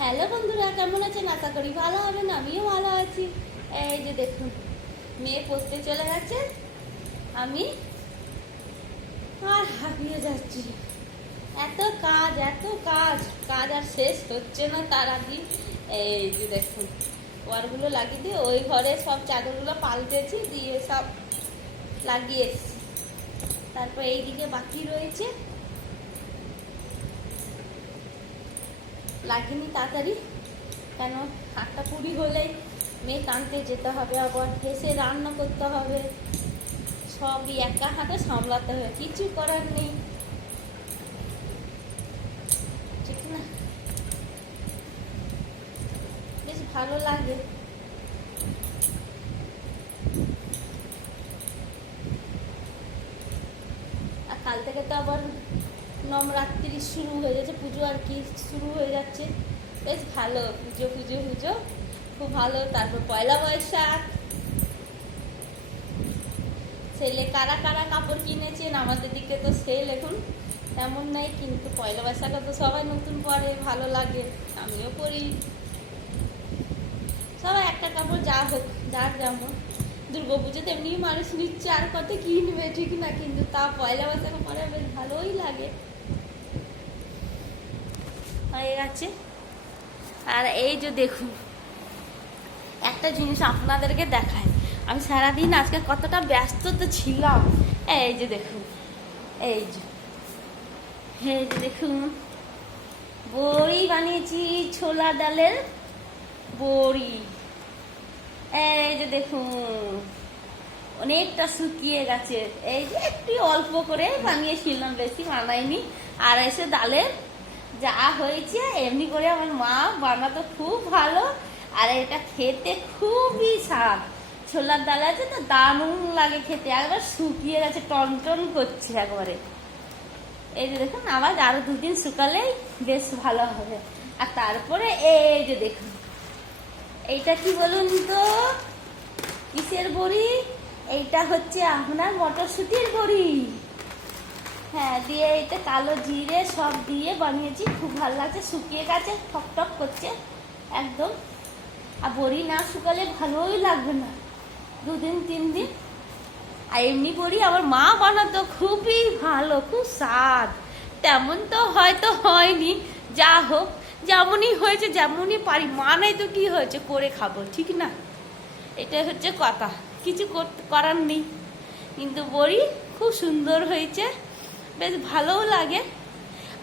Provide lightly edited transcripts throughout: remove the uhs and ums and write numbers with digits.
Hello বন্ধুরা, কেমন আছেন? আশা করি ভালো হবেন। আমিও ভালো আছি। এই যে দেখুন, মেয়ে পড়তে চলে গেছে, আমি আর হাঁপিয়ে যাচ্ছি। এত কাজ এত কাজ, কাজ আর শেষ হচ্ছে না তাড়াতাড়ি। এই যে দেখুন, ওয়ারগুলো লাগিয়ে দিয়ে ওই ঘরে সব চাদরগুলো পাল্টেছি, দিয়ে সব লাগিয়ে এসছি। তারপর এইদিকে বাকি রয়েছে, লাগিনি তাড়াতাড়ি, কেন 8টা 20 হলেই মেয়ে টানতে যেতে হবে, আবার এসে রান্না করতে হবে, সবই একা হাতে সামলাতে হবে, কিছু করার নেই, ঠিক না? বেশ ভালো লাগে। আর কাল থেকে তো আবার নবরাত্রি শুরু হয়ে যাচ্ছে, পুজো আর কি শুরু হয়ে যাচ্ছে। বেশ ভালো, পুজো পুজো পুজো খুব ভালো। তারপর পয়লা বৈশাখ, সেলে কারা কারা কাপড় কিনেছেন? আমাদের দিকে তো সেল এখন তেমন নাই, কিন্তু পয়লা বৈশাখে তো সবাই নতুন পরে, ভালো লাগে, আমিও পরি। সবাই একটা কাপড় যা হোক, যার যেমন। দুর্গাপুজোতে এমনি মানুষ নিচ্ছে, আর কত কিনবে, ঠিক না? কিন্তু তা পয়লা বৈশাখে পরে বেশ ভালোই লাগে। হয়ে গেছে। আর এই যে দেখুন, একটা জিনিস আপনাদেরকে দেখায়, আমি সারাদিন আজকে কতটা ব্যস্ত তো ছিলাম। এই যে দেখুন, এই যে দেখুন, বড়ি বানিয়েছি, ছোলা ডালের বড়ি। এই যে দেখুন, অনেকটা শুকিয়ে গেছে, এই যে একটু অল্প করে বানিয়েছিলাম, বেশি বানাইনি। 250 ডালের যা হয়েছে, এমনি করে আমার মা বানাতো খুব ভালো, আর এটা খেতে খুবই স্বাদ। ছোলার ডাল আছে তো, দারুণ লাগে খেতে, একবার শুকিয়ে গেছে, টনটন করছে একবারে। এই যে দেখুন, আবার আরো 2 দিন শুকালেই বেশ ভালো হবে। আর তারপরে এই যে দেখুন, এইটা কি বলুন তো, কিসের বড়ি? এইটা হচ্ছে আপনার মটরশুটির বড়ি। হ্যাঁ, দিয়ে এটা কালো জিরে সব দিয়ে বানিয়েছি, খুব ভালো লাগছে, শুকিয়ে গেছে, ঠক ঠক করছে একদম। আর বড়ি না শুকালে ভালোই লাগবে না, 2 দিন 3 দিন। আর এমনি বড়ি আমার মা বানাতো, খুবই ভালো, খুব স্বাদ। তেমন তো হয়তো হয়নি, যা হোক, যেমনই হয়েছে, যেমনই পারি, মানাই তো কি হয়েছে, করে খাবো, ঠিক না? এটাই হচ্ছে কথা, কিছু করার নেই। কিন্তু বড়ি খুব সুন্দর হয়েছে, বেশ ভালোও লাগে।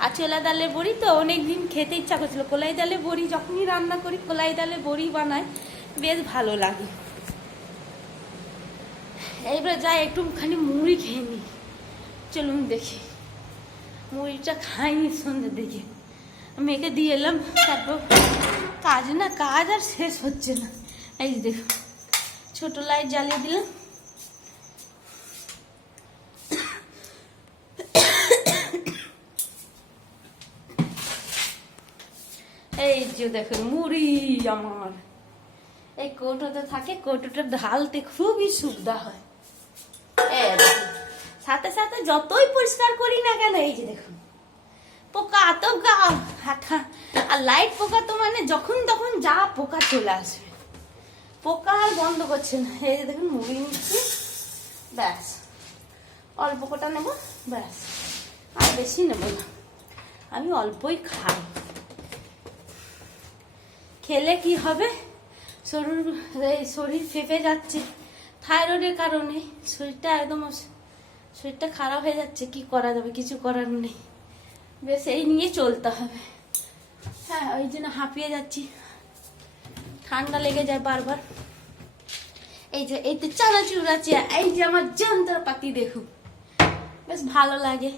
আর ছোলা ডালের বড়ি তো অনেকদিন খেতে ইচ্ছা করছিল, কলাই ডালের বড়ি যখনই রান্না করি, কলাই ডালের বড়ি বানাই, বেশ ভালো লাগে। এইবার যাই একটুখানি মুড়ি খেয়ে নিই, চলুন দেখি, মুড়িটা খাইনি সন্ধ্যের দিকে, মেয়েকে দিয়ে এলাম। তারপর কাজ আর শেষ হচ্ছে না। এই যে দেখুন, ছোট লাইট জ্বালিয়ে দিলাম। এই যে দেখুন মুড়ি আমার এই কৌটোতে থাকে, কৌটোটা ঢালতে খুবই সুবিধা হয়। সাথে সাথে যতই পরিষ্কার করি না কেন, এই যে দেখুন, পোকা তো গা হাঁটা, আর লাইট পোকা তো মানে যখন তখন যা পোকা চলে আসবে, পোকা আর বন্ধ করছে না। এই যে দেখুন, মুড়ি নিচ্ছি, ব্যাস অল্প কটা নেবো, ব্যাস, আর বেশি নেবো না, আমি অল্পই খাই। খেলে কি হবে, শরীর ফেঁপে যাচ্ছে, থাইরয়েডের কারণে শরীরটা খারাপ হয়ে যাচ্ছে। কি করা যাবে, কিছু করার নেই, বেশ এই নিয়ে চলতে হবে। হ্যাঁ, ওই জন্য হাঁপিয়ে যাচ্ছি, ঠান্ডা লেগে যায় বারবার। এই তো চানাচুর আছে, এই যে আমার যন্ত্রপাতি দেখুন, বেশ ভালো লাগে,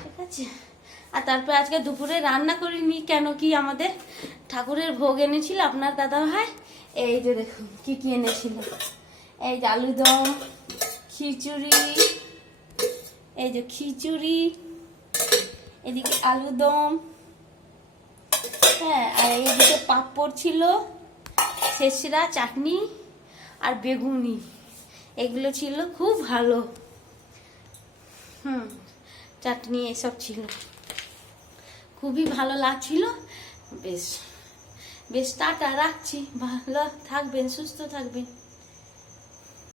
ঠিক আছে। আর তারপর আজকে দুপুরে রান্না করিনি, কেন কি আমাদের ঠাকুরের ভোগ এনেছিল আপনার দাদা ভাই। এই যে দেখুন কি কি এনেছিল, এই যে আলুদম, খিচুড়ি, এই যে খিচুড়ি, এদিকে আলুদম, হ্যাঁ, আর এইদিকে পাঁপড় ছিল, শেষরা চাটনি আর বেগুনি, এগুলো ছিল, খুব ভালো। চাটনি এসব ছিল, খুবই ভালো লাগছিল। বেশ বেশ টাটা রাখছি, ভালো থাকবেন, সুস্থ থাকবেন।